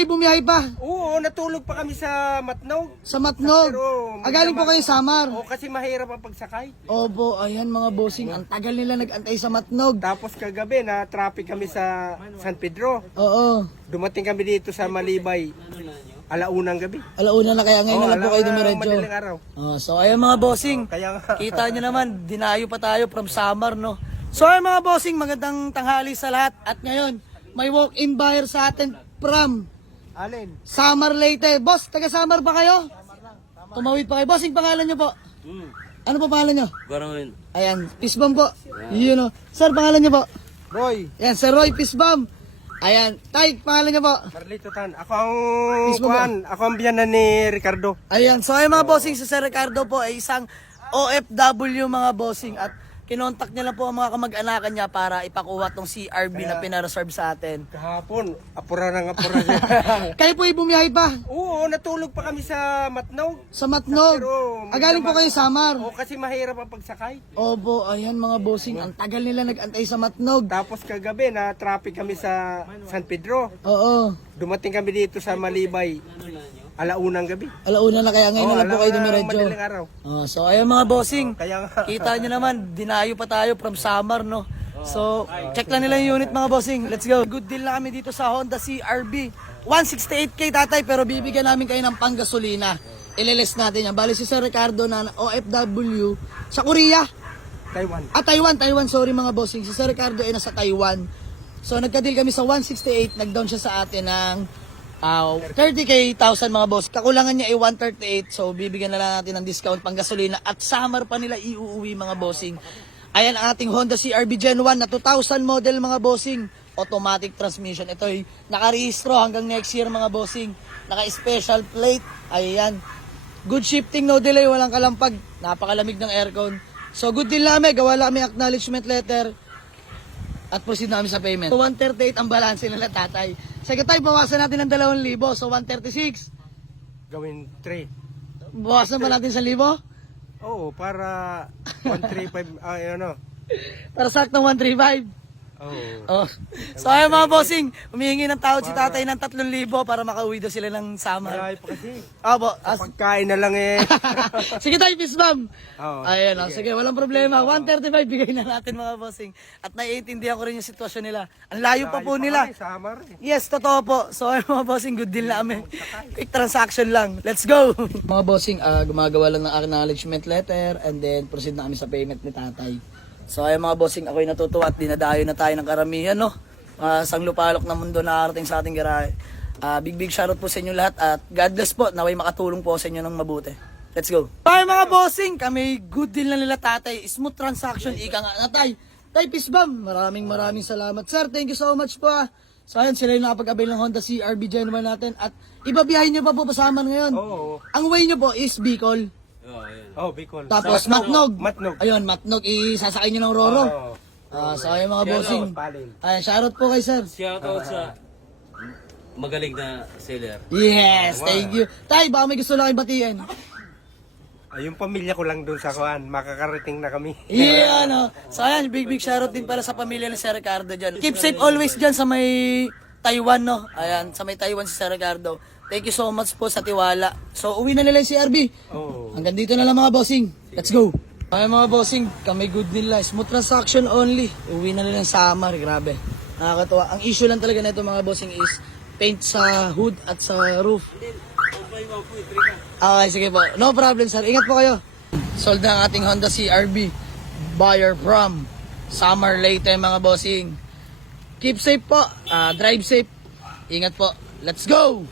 ay bumiyahe pa. Oo, natulog pa kami sa Matnog. Sa Matnog. Pero, Galing po kayo Samar. Oo, kasi mahirap ang pagsakay. Opo, ayan mga bossing. Ang tagal nila nag-antay sa Matnog. Tapos kagabi na traffic kami sa San Pedro. Oo. Dumating kami dito sa Malibay. Alaunang gabi. Alauna na kaya ngayon na lang po kayo dumiretso. Madaling araw. So ayan mga bossing. Kaya nga. Kita nyo naman, dinayo pa tayo from Samar, no? So ayan mga bossing, magandang tanghali sa lahat. At ngayon, may walk-in buyer sa atin from Alin? Samar Leyte. Boss, taga Samar ba kayo? Tumawid pa kayo. Bossing, pangalan nyo po? Ano po pangalan nyo? Barawin. Ayan, Pisbam po. Yun o. Sir, pangalan nyo po? Roy. Ayan, Sir Roy Pisbam. Ayan, Tay, pangalan nyo po? Carlito Tan. Ako ang biyanan ni Ricardo. Ayan, so ay mga bossing, si Sir Ricardo po ay isang OFW mga bossing at kinontak niya lang po ang mga kamag-anakan niya para ipakuha tong CRB na pinareserve sa atin. Kahapon, apura siya. Kayo po ay bumiyahe pa? Oo, natulog pa kami sa Matnog. Sa Matnog. Pero, Galing po kayo Samar. Oo, kasi mahirap ang pagsakay. Opo, ayan mga bossing, ang tagal nila nag-antay sa Matnog. Tapos kagabi na traffic kami sa San Pedro. Oo. Dumating kami dito sa Malibay. Alaunang gabi. Alauna na kaya ngayon na lang po kayo dumiretso. Madaling araw. So ayan mga bossing, Kaya nga. kita nyo naman, dinayo pa tayo from Samar, no? So, check lang nila yung unit mga bossing. Let's go. Good deal na kami dito sa Honda CRB. 168k tatay, pero bibigyan namin kayo ng panggasolina. Ililis natin yan. Bali si Sir Ricardo na OFW sa Korea. Taiwan. Taiwan, sorry mga bossing. Si Sir Ricardo ay nasa Taiwan. So, nagka-deal kami sa 168. Nag-down siya sa atin ng 30k mga boss. Kakulangan niya ay 138. So, bibigyan na lang natin ng discount pang gasolina. At Samar pa nila iuuwi mga bossing. Ayan ang ating Honda CRB Gen 1 na 2000 model mga bossing. Automatic transmission. Ito ay nakarehistro hanggang next year mga bossing. Naka-special plate. Ayan. Good shifting, no delay, walang kalampag. Napakalamig ng aircon. So, good deal namin. Gawa lang kami acknowledgement letter. At proceed namin sa payment. So, 138 ang balance nila tatay. Sige tayo, bawasan natin ng 2,000. So, 136. Gawin 3. Bawasan ba natin 1,000? Oo, para 135, ano. Para saktong 135. Oo. Oh. So, ayun mga bossing, humihingi ng tawad si tatay ng 3,000 para makauwi daw sila ng Samar. Marami pa kasi. Opo. Pagkain na lang eh. Sige tayo, Miss Ma'am. Oo, Ayan, sige, walang problema. 135 bigay na natin mga bossing. At naiintindihan ko rin yung sitwasyon nila. Ang layo pa po nila. Samar eh. Yes, totoo po. So, ayun mga bossing, good deal namin. Quick transaction lang. Let's go! Mga bossing, gumagawa lang ng acknowledgement letter and then proceed na kami sa payment ni tatay. So, ayun mga bossing, ako'y natutuwa at dinadayo na tayo ng karamihan, no? Sanglupalok na mundo na arating sa ating garahe. Big shoutout po sa inyo lahat at God bless po. Naway makatulong po sa inyo ng mabuti. Let's go! Ay mga bossing, kami good deal na nila tatay. Smooth transaction, ika nga na tay. Tay Pisbam, maraming salamat. Sir, thank you so much po. So ayun, sila yung nakapag-avail ng Honda CRB Gen 1 natin. At ibabiyahin nyo pa po pasaman ngayon. Oo. Ang way nyo po is Bicol. Oh, Bicol. Tapos Matnog. Matnog. Ayun, Matnog, isasakay nyo ng Roro. Oo. So ayun mga bossing. Palin. Ayun, shoutout po kay sir. Shoutout sa magaling na seller. Yes, thank you. Tay, baka may gusto lang kayo batiin. Yung pamilya ko lang doon sa kuan, makakarating na kami. Yeah, ano. So ayan, big shoutout din para sa pamilya ni Sir Ricardo dyan. Keep safe always dyan sa may Taiwan, no? Ayan, sa may Taiwan si Sir Ricardo. Thank you so much po sa tiwala. So uwi na nila yung CRB. Oo. Hanggang dito na lang mga bossing. Let's go. Ay mga bossing, kami good nila. Smooth transaction only. Uwi na nila ng Samar, grabe. Nakakatawa. Ang issue lang talaga na ito mga bossing is paint sa hood at sa roof. Okay, sige po. No problem sir. Ingat po kayo. Sold na ang ating Honda CRB. Buyer from Samar Leyte mga bossing. Keep safe po. Drive safe. Ingat po. Let's go!